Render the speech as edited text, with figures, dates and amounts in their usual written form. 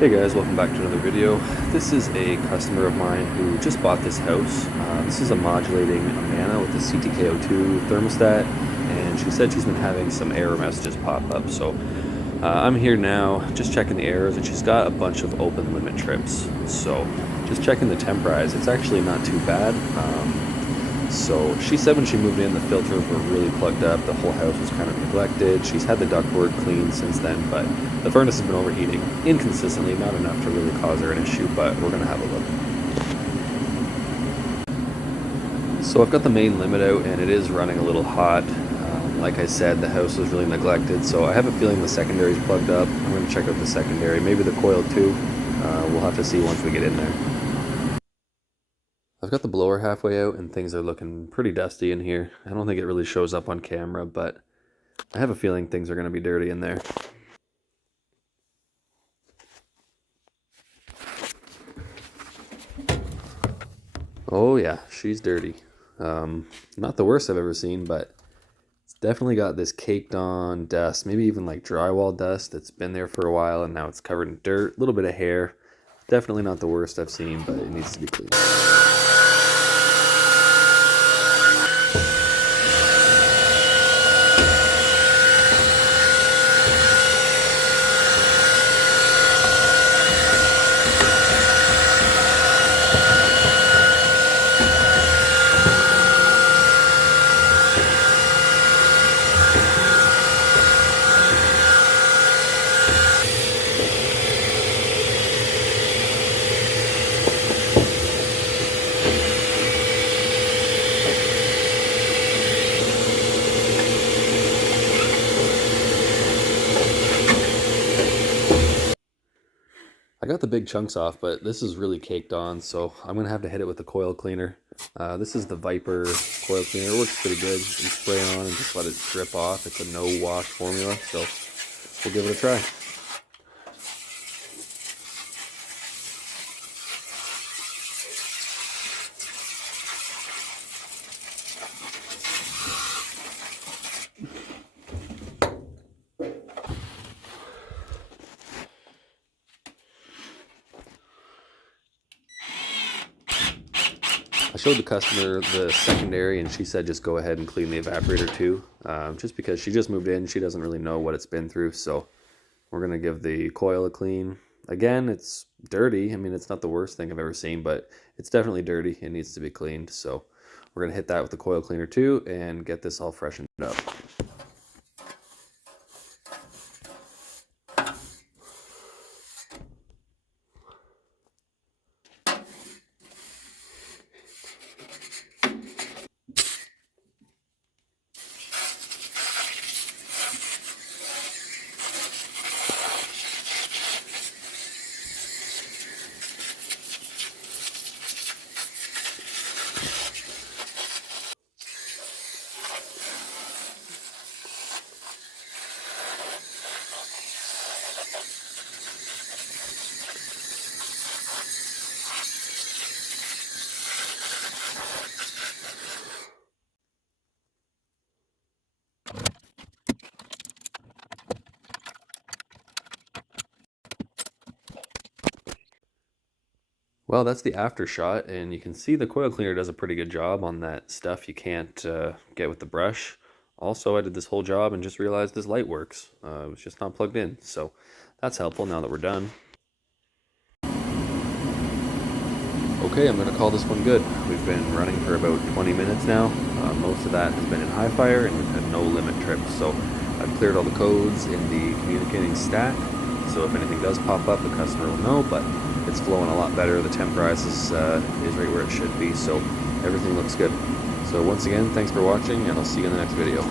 Hey guys, welcome back to another video. This is a customer of mine who just bought this house. This is a modulating Amana with the CTKO2 thermostat, and she said she's been having some error messages pop up. So I'm here now just checking the errors, and she's got a bunch of open limit trips. So just checking the temp rise, it's actually not too bad. So she said when she moved in, the filters were really plugged up. The whole house was kind of neglected. She's had the ductwork cleaned since then, but the furnace has been overheating inconsistently, not enough to really cause her an issue, but we're going to have a look. So I've got the main limit out, and it is running a little hot. Like I said, the house was really neglected, so I have a feeling the secondary is plugged up. I'm going to check out the secondary, maybe the coil too. We'll have to see once we get in there. I've got the blower halfway out and things are looking pretty dusty in here. I don't think it really shows up on camera, but I have a feeling things are going to be dirty in there. Oh yeah, she's dirty. Not the worst I've ever seen, but it's definitely got this caked on dust, maybe even like drywall dust that's been there for a while and now it's covered in dirt, a little bit of hair. Definitely not the worst I've seen, but it needs to be cleaned. I got the big chunks off, but this is really caked on, so I'm going to have to hit it with the coil cleaner. This is the Viper coil cleaner. It works pretty good. You spray on and just let it drip off. It's a no-wash formula, so we'll give it a try. I showed the customer the secondary and she said just go ahead and clean the evaporator too, just because she just moved in. She doesn't really know what it's been through, so we're going to give the coil a clean. Again, it's dirty. I mean, it's not the worst thing I've ever seen, but it's definitely dirty. It needs to be cleaned, so we're going to hit that with the coil cleaner too and get this all freshened up. Well, that's the after shot, and you can see the coil cleaner does a pretty good job on that stuff you can't get with the brush. Also, I did this whole job and just realized this light works. It was just not plugged in, so that's helpful now that we're done. Okay, I'm going to call this one good. We've been running for about 20 minutes now. Most of that has been in high fire, and we've had no limit trips. So I've cleared all the codes in the communicating stack. So if anything does pop up, the customer will know, but it's flowing a lot better. The temp rise is right where it should be, so everything looks good. So once again, thanks for watching, and I'll see you in the next video.